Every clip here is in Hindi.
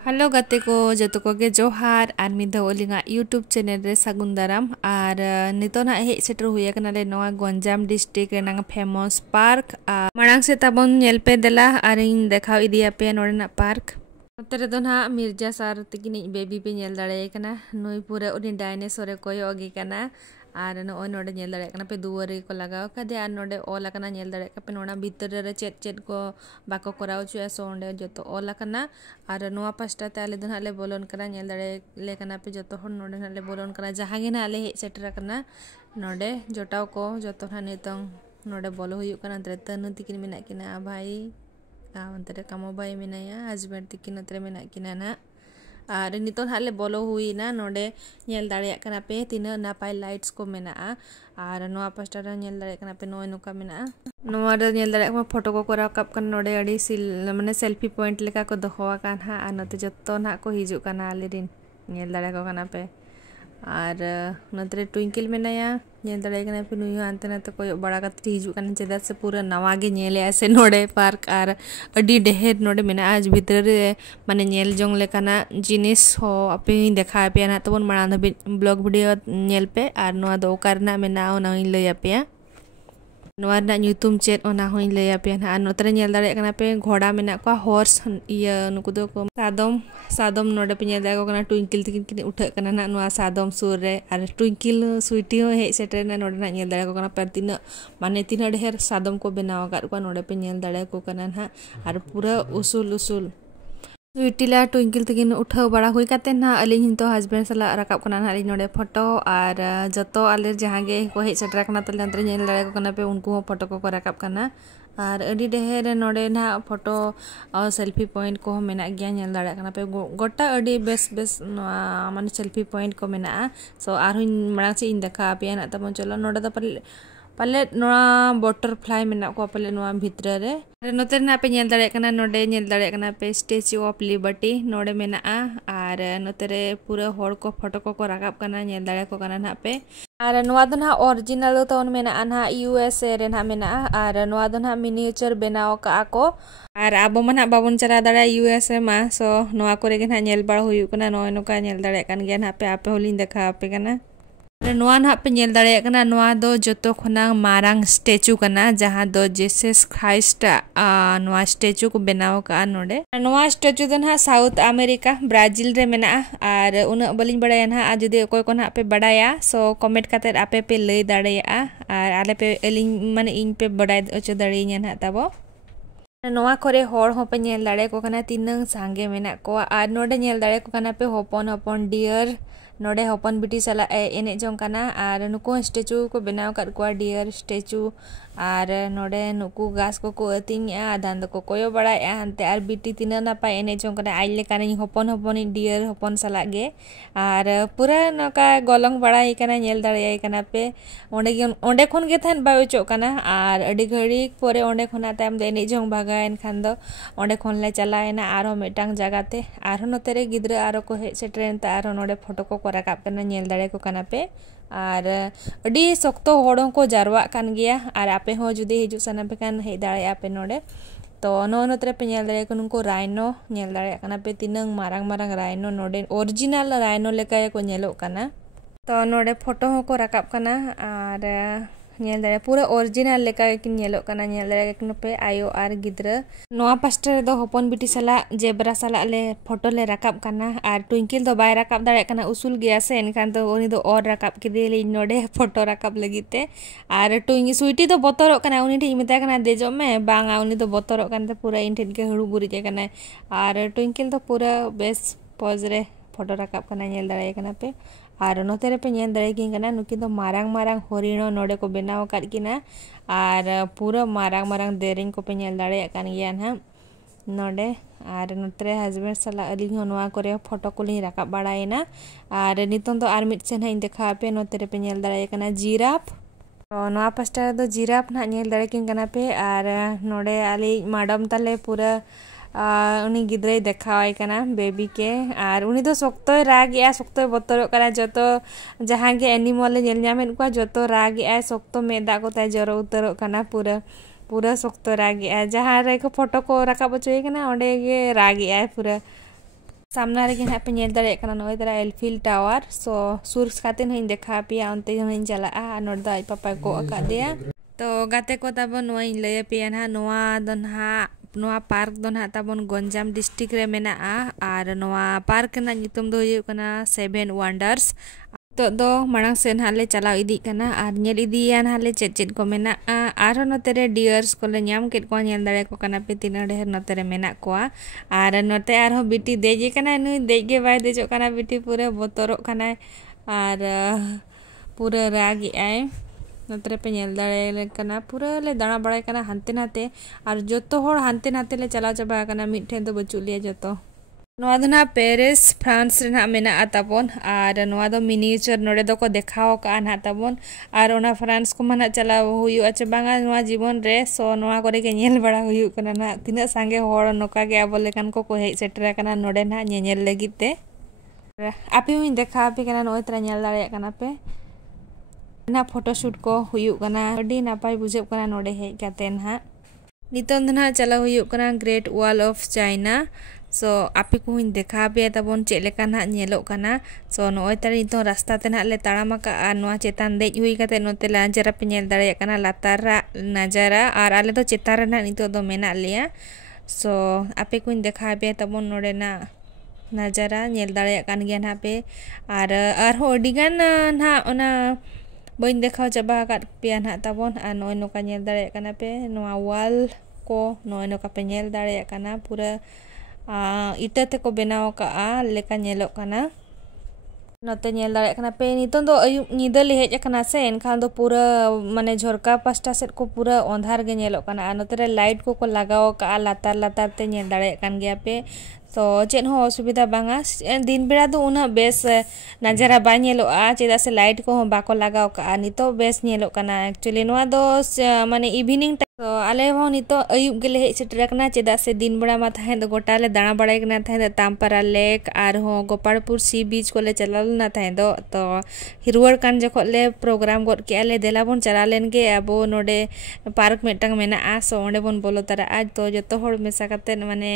हेलो गाते को जो को गे जोहार और मिदा यूट्यूब चैनल रे सागुन दाराम और नितो ना हे सेटर हुए कनाले नवा गंजाम डिस्ट्रिक्ट रेना फेमस पार्क मांग से तबन नेलपे देला और इन देखाव इदिया पे नोरेना पार्क नोते दो ना मिर्जा सार तकिनी बेबी पे नेल दाड़े कना नई पूरा उनी डायनासोर कोयो गे कना और नोय नोडे नेल दाड़े कना पे दुआरे को लगाव कदे और नोडे ऑल कना नेल दाड़े पे नोना भीतर रे चेत चेत को बाको कराव छु सो ओंडे जतो ऑल कना और नोआ पास्टा ते आले दन हाले बोलोन कना नेल दाड़े ले कना पे जतो हन नोडे हाले बोलोन कना जहां गे ना आले हे सेटर कना नोडे जोटाव को जतो हा नितों नोडे बोलो हुयु कना तनु तिकिन मेना किना भाई अंतरे कामो भाई मेनाया हस्बैंड तिकिन नतरे मेना किना ना और नितों हाले बोलो हुई ना नोडे नेल दाड़े कना पे तीना नापाय लाइट्स को मेना और नोआ पास्टा रे नेल दाड़े कना पे नोय नुका मेना नोआ रे नेल दाड़े फोटो को राकाब कन नोडे अड़ी माने सेल्फी पॉइंट लेका को दोहोवा कान हा और नते जत्तो ना को हिजु काना आले दिन नेल दाड़े को कना पे और नतरे ट्विंकल मेनाया नेल दाड़े कना पे नुई आनते ना तो कोई बड़ा कते हिजु कान चेदा से पूरा नवा गे नेले ऐसे नोडे पार्क और अडी डेहेर नोडे मेना आज भीतर रे माने नेल जोंग लेकाना जिनिस हो आपे देखा पे ना तबन माना धबि ब्लॉग वीडियो नेल पे और नोआ दो कारना मेना ओना इन लय पे नोआ ना न्यूतुम चेत ओना होइन लय पे ना नोतरे नेल दाड़े कना पे घोड़ा मेना को हॉर्स इया नुकु दो को सादम नोडे पे नेल दाड़े कना ट्विंकल तिकिन उठा कना ना नोआ सादम सुर रे और ट्विंकल स्वीटी हो हे सेटर ना नोडे ना नेल दाड़े को कना पर तीना माने तीना ढेर सादम को बनाव का को नोडे पे नेल दाड़े को कना ना और पूरा उसूल उसूल स्वीटीला ट्विंकल तकिन उठाव बड़ा हुई काते ना अलिन हिंतो हस्बैंड सला राकाब कना ना नोडे फोटो और जतो आले जहां गे को हे सेटर कना तले अंतरे नेल दाड़े को कना पे उनको फोटो को राकाब कना और अडी ढेर नोडे ना फोटो और सेल्फी पॉइंट को मेना गया नेल दाड़े कना पे गोटा अडी बेस बेस माने सेल्फी पॉइंट को मेना सो आर मांग से इन देखा पे ना तब चलो नोडे द पाले नोआ बटरफ्लाई मेना को पाले नोआ भीतर रे नोते ना पे नेल दाड़े कना नोडे नेल दाड़े कना पे स्टैच्यू ऑफ लिबर्टी नोडे मेना और नोते रे पूरा होड़ को फोटो को राकाब कना नेल दाड़े को कना ना पे और नोआ दो ना ओरिजिनल तो मेना ना यूएसए रे ना मेना और नोआ दो ना मिनिएचर बनाव का को और आबो मना बाबन चला दाड़ा यूएसए मा सो नोआ करे गे ना नेल बाड़ हुयु कना नोय नोका नेल दाड़े कान गे ना पे आपे होलिन देखा पे कना नोआ ना पे नेल दाड़े कना नोआ दो जतो खना मारांग स्टैचू कना जहां दो जीसस क्राइस्ट नोआ स्टैचू को बनाव का नोडे नोआ स्टैचू दो ना साउथ अमेरिका ब्राजील रे मेना और उना बलिन बड़ाया ना जदि कोई को ना पे बड़ाया सो कमेंट काते आपे पे लई दाड़ेया और आले पे एलिन माने इन पे बड़ाय अचो दाड़ेया ना ताबो नोआ करे होड़ हो पे नेल दाड़े को कना तिनंग सांगे मेना को और नोडे नेल दाड़े को कना पे होपन होपन डियर नोडे होपन बिटी सला एने जों कना और नुको स्टैचू को बनाव कर को डियर स्टैचू और नोडे नुकु गास को अतिंगा आदान को कोयो बड़ा हनते और बिटी तीना नापाय एने जों कना आइले कानी होपन होपन डियर होपन सला गे और पूरा नका गलंग बड़ा कना नेल दाड़े कना पे ओंडे खन गे थान बाय ओचो कना और अडी घड़ी परे ओंडे खना ताम दे एने जों भागा एनखान दो ओंडे खन ले चलाएना आरो मेटांग जगाते आरो नोते रे गिद्रा आरो को हे सेट्रेन ता आरो नोडे फोटो को राकाब कना नेल दाड़े को कना पे और अडी सख्तो होड़ों को जारवा कान गया और आपे हो जुदी हिजु सना पे कान हे दाड़े आपे नोडे तो नो नोतरे पे नेल दाड़े को नुको राइनो नेल दाड़े कना पे तिनंग मारांग मारांग राइनो नोडे ओरिजिनल राइनो लेका को नेलो कना तो नोडे फोटो हो को राकाब कना और नेल दाड़े पूरा ओरिजिनल लेका किन नेलो कना नेल दाड़े किन पे आयो और गिद्रा नोआ पास्टर दो होपन बिटी सला जेब्रा सला ले फोटो ले राकाब कना और ट्विंकल दो बाय राकाब दाड़े कना उसूल गया से एनखान तो उनी दो और राकाब किदे ले नोडे फोटो राकाब लगिते और ट्विंकी स्वीटी दो बोतरो कना उनी ठी मेता कना देजो में बांगा उनी दो बोतरो कन पूरा इन ठेन के हुड़ु बुरी जे कना और ट्विंकल तो पूरा बेस पोज रे फोटो राकाब कना नेल दाड़े कना पे और नोते रे पे नेल दाड़े किन कना नुकी दो मारांग मारांग हरिणो नोडे को बनाव काट किना और पूरा मारांग मारांग देरिंग को पे नेल दाड़े कान गया ना नोडे और नोतरे हस्बैंड सला अलिंग नोआ करे फोटो को लिन राकाब बाड़ायना और नितों तो आर मिट सेन हाइन देखा पे नोते रे पे नेल दाड़े कना जिराफ तो नोआ पास्टा दो जिराफ ना नेल दाड़े किन कना पे और नोडे आली माडम ताले पूरा उनी गिद्रे देखावाय कना बेबी के और उनी दो सोक्तोय रागया सोक्तोय बोतरो कना जतो जहां गे एनिमल ले नेल जामेन को जतो रागया सोक्तो मेदा को ताय जरो उतरो कना पूरा सोक्तो रागया जहां रे को फोटो को राकाब चोय कना ओंडे गे रागया पूरा सामना रे हाँ पे नेल दाड़े कना नोय तरा एलफिल टावर सो सुर खाते हईं देखा पेया उनते हईं चलाआ नोड दा पापा को अकादेया तो गाते को ताबन नोय लय पेया ना नोआ दो ना नोआ पार्क दो ना ताबन गंजाम डिस्ट्रिक्ट रे मेना आर नोआ पार्क ना नितुम दो हुयु कना 7 वंडर्स तो दो मांग से नाले चलाव इदी कना आर नेल इदिया नाले चेद को मेना आर नोते रे डियर्स को ले ᱧᱟᱢ केट को नेल दाड़े को कना पे तीना ढेर नोते रे मेना कोआ आर नोते आर हो बिटी देजे कना नुई देगे बाय देजो कना बिटी पूरे बोतरो कना आर पूरे रागी आय नोते पे नेल दाड़े कना पूरे ले दाणा बड़ाय कना हानते नाते आर जोतो होड़ हानते नाते ले चलाव चाबा कना मिठे दो बचु लिया जोतो नोआ दो ना पेरिस फ्रांस रे ना मेना ताबन आर नोआ दो मिनिएचर नोडे दो को देखाओ का ना ताबन आर ओना फ्रांस को मना चलाव हुयु अच्छा बांगा नोआ जीवन रे सो नोआ करे के नेल बड़ा हुयु कना ना तिना सांगे होड़ नोका के आबो लेकान को हेज सेटर कना नोडे ना नेल लगित ते आपे हुई देखा पे कना नोय तरा नेल दाड़े कना पे ना फोटोशूट को हुयु कना अडी नापाय बुझे कना नोडे हेज काते ना नितन ना चलाव हुयु कना great wall of China so आपे को हईं देखा पे ताबन चेलेका ना नेलो कना सो नोय तरा नितो रास्ता ते ना ले ताड़ाम का नोआ चेतान देज हुई काते नोते लांजरा पे नेल दाड़े कना लातारा नजारा आर आले दो चेतान ना नितो दो मेना लिया सो आपे को हईं देखा पे ताबन नोडे ना नजारा नेल दाड़े कान गया ना पे आर हो अडिगान ना ओना बइन देखा चाबा का पे ना ताबन आ नोय नोका नेल दाड़े कना पे नोआ वाल को नोय नोका पे नेल दाड़े कना पूरा इटा ते को बनाव का लेका नेलो कना नोते नेल दाड़े कना पे नितों दो अयु निदा ले हेज कना से एनखान दो पूरा माने झरका पास्टा सेट को पूरा अंधार गे नेलो कना नोते रे लाइट को लगाव का लातार लातार ते नेल दाड़े कान गया पे तो चेन हो असुविधा बांगा दिन बेड़ा दो उना बेस नजारा बा नेलोआ चेदा से लाइट को बाको लगाव का नितो बेस नेलो कना एक्चुअली नोआ दो माने इवनिंग तो आले हो नितो अयुब गेले हेज सेटर कना चेदा से दिन बेड़ा मा थाहे दो गोटा ले दाणा बड़ाय कना थाहे तामपारा लेक आर हो गोपालपुर सी बीच को ले चलाल ना थाहे दो तो हिरवर कान जखो ले प्रोग्राम गोद के आले देला बोन चला लेन गे अबो नोडे पार्क मेटंग मेना सो ओंडे बोन बोलो तारा आज तो जतो होड़ मेसा काते माने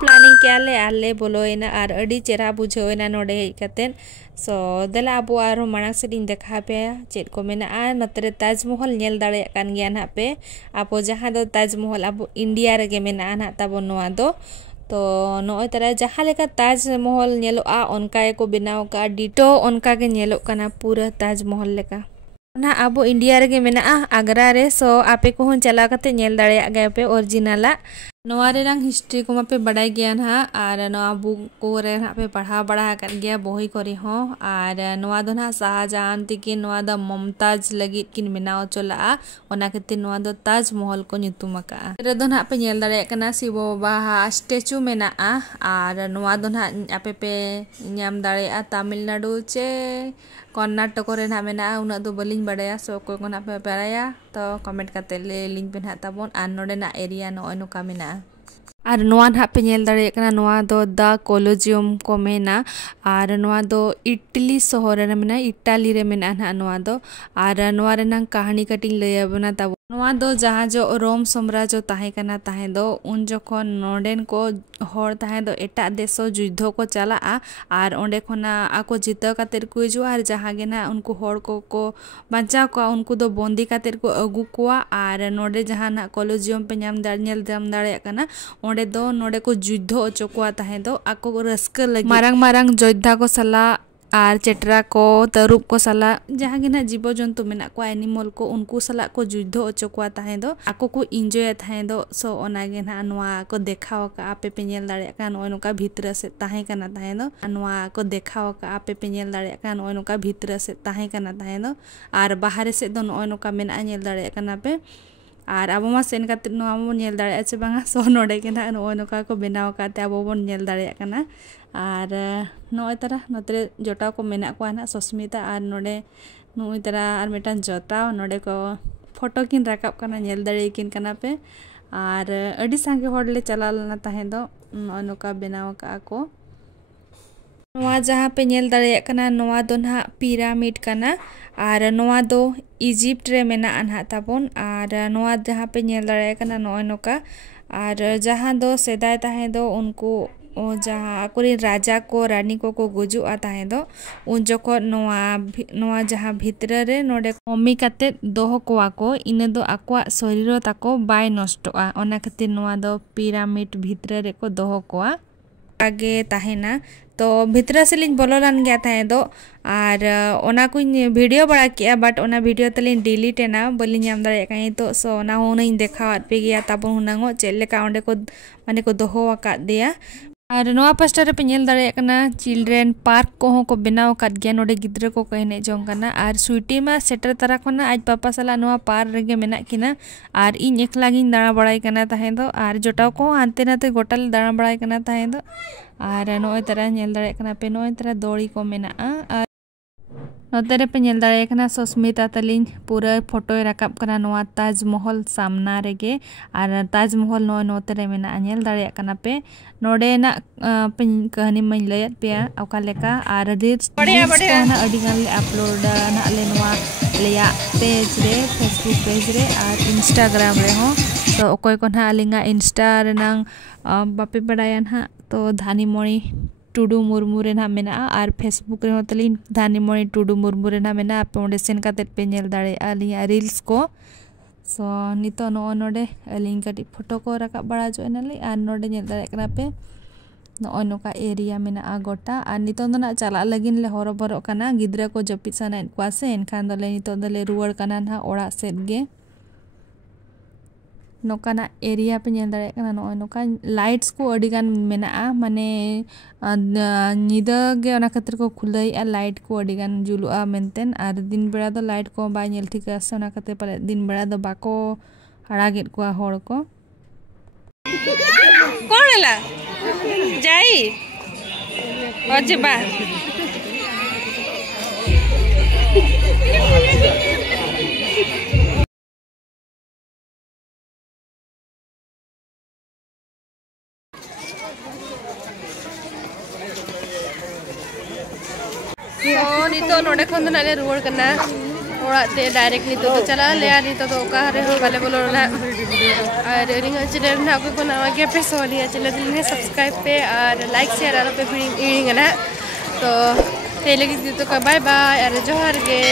प्लानिंग के आले बोलोयना आर अडी चेहरा बुझावना नोडे हेज काते सो देला अबो आरो मांग से दिन देखा पे चेद को मेना नतरे ताजमहल नेल दाड़े कान गया ना पे आपो जहाँ दो ताजमहल अब इंडिया रे मेना ना ताबो नोआ दो तो नोय तरा जहाँ लेका ताजमहल नेलो ओनका को बनाव का डिटो ओनका के नेलो कना पूरा ताजमहल लेका ना अब इंडिया रे मेना आगरा रे सो आपे को हन चला कते नेल दाड़े गए पे ओरिजिनला नोआ रे रंग हिस्ट्री को पे बड़ाई गया ना आर नोआ बुक को रे ना पे पढ़ा बड़ा कर गया बोही करी हो आर नोआ दो ना शाहजहां तिकिन नोआ द मुमताज लगी किन बनाव चला ओना खातिर नोआ दो ताजमहल को nyutum का रे दो ना पे नेल दाड़े कना शिव बाबा स्टैचू मेना आर नोआ दो ना आपे पे ᱧᱟᱢ दाड़े तमिलनाडु चे कर्नाटक रे ना मेना उना दो बलिंग बड़ाया सो कोई को ना पे बड़ाया तो कमेंट करते ले लिंक पे ना ताबन आर नोडे ना एरिया नोय नोका मेना आर नोआ ना पे नेल दाड़े कना नोआ दो द कोलोजियम को मेना आर नोआ दो इटली शहर रे मेना इटाली रे मेना ना नोआ दो आर नोआ रे ना कहानी कटिंग लय बना ताबो नोआ दो जहाँ जो रोम साम्राज्य ताहे कना ताहे दो उन जखन नोडेन को हर ताहे दो एटा देशो युद्ध को चला आर ओंडे खना आको जिता कातेर को जो आर जहाँ गे ना उनको हर को बांचा को उनको दो बंदी कातेर को अगु कोआ आर नोडे जहाँ ना कोलोजियम पे ᱧᱟᱢ दाड़े कना ओंडे दो नोडे को युद्ध ओचो कोआ ताहे दो आको रस्का लगी मारंग मारंग योद्धा को सला आर चेटरा को तरुप को सला जहाँ गे ना जीव जंतु मेना को एनिमल को उनको सला को युद्ध ओचो कोआ ताहे दो आको को एंजॉय ताहे दो सो ओना गे ना नोआ को देखाव का आपे पे नेल दाड़े का नोय नोका भीतर से ताहे कना ताहे दो नोआ को देखाव का आपे पे नेल दाड़े का नोय नोका भीतर से ताहे कना ताहे दो आर बाहर से दो नोय नोका मेना नेल दाड़े कना पे आर अब मा सेन काते नोआ बन नेल दाड़े से बांगा सो नोडे के ना नोय नोका को बनाव काते अब बन नेल दाड़े कना आर नोय तरा नोते जोटा को मेना को ना सस्मिता आर नोडे नोय तरा आर मेटान जोटा नोडे को फोटो किन राकाब कना नेल दाड़े किन कना पे आर अडी सांगे होड़ले चलाल ना ताहे दो नोय नोका बनाव का को नोआ जहाँ पे नेल दाड़े कना नोआ दो ना पिरामिड कना आर नोआ दो इजिप्ट रे मेना अनहा ताबन आर नोआ जहाँ पे नेल दाड़े कना नोय नोका आर जहाँ दो सेदाय ताहे दो उनको जहाँ आकुरी राजा को रानी को गुजुआ ताहे दो उन जोखो नोआ जहाँ भितर रे नोडे मम्मी काते दोहो कोआ को इने दो आकुआ शरीर ताको बाय नष्टोआ ओना खातिर नोआ दो पिरामिड भितर रे को दोहो कोआ आगे ताहेना तो भितर से लिंग बोलोलान गया था दो और ओना को वीडियो बड़ा किया बट ओना वीडियो तलिंग डिलीट एना बलि नाम दाड़े कहीं तो सो ओना होना देखा पे गया ताबो हुनांगो चेलेका ओंडे को माने को दोहो आका दिया और नोआ पास्टा रे पे नेल दाड़े कना चिल्ड्रेन पार्क को को बनाव काट गया नोडे गिद्रे को कहने जों कना और स्वीटी मा सेटर तरा खना आज पापा साला नोआ पार रेगे मेना किना और इन एकला गिन दाड़ा बड़ाई कना ताहे दो और जोटाव को हानते नाते गोटाल दाड़ा बड़ाई कना ताहे दो और नोय तरा नेल दाड़े कना पे नोय तरा दोड़ी को मेना और नोते पे नेल दाड़े कना सुस्मिता तलिन पूरा फोटो राकाब कना नोआ ताजमहल सामना रेगे और ताजमहल नोय नोते रे मेना नेल दाड़े कना पे नोडे ना कहानी मैं लयत पे ओका लेका और रील्स ना अडिगान ले अपलोड ना ले नोआ लेया पेज रे फेसबुक पेज रे और इंस्टाग्राम रे हो तो ओकोय को ना अलिंगा इंस्टा रे नंग बापे बड़ायन हा तो धानीमणि टुडू मुर्मू रे ना मेना और फेसबुक रे होतली धानीमणि टुडू मुर्मू रे ना मेना पे ओंडे सेन काते पे नेल दाड़े अलिया रील्स को सो नितो नो नोडे अलिंग कटी फोटो को राकाब बड़ा जो एनाली और नोडे नेल दाड़े कना पे नो नोका एरिया मेना गोटा और नितो दो ना चला लगिन ले हरो बरो कना गिद्रा को जपित साना इनका से एनखान दले नितो दले रुवाड़ कना ना ओड़ा सेट गे नोकाना एरिया पे नेल दाड़े कना नो नोका लाइट्स को अडिगान मेना माने निदा गे ओना खातिर को खुलै आ लाइट को अडिगान जुलुआ मेनतेन और दिन बेड़ा दो लाइट को बाय नेल ठिका से ओना खातिर पाले दिन बेड़ा दो बाको हड़ागेट को होड़ को कोनला जाई अजबा तो नितो नोडे खन नाले रुवाड़ कना ओड़ा ते डायरेक्ट नितो तो चला ले आ नितो तो का रे हो बाले बोलो ना और रिंग चैनल ना को नवा के पे सोलिया चैनल ने सब्सक्राइब पे और लाइक शेयर आरो पे फिरिंग ना तो ते लगी तो बाय बाय और जोहार गे।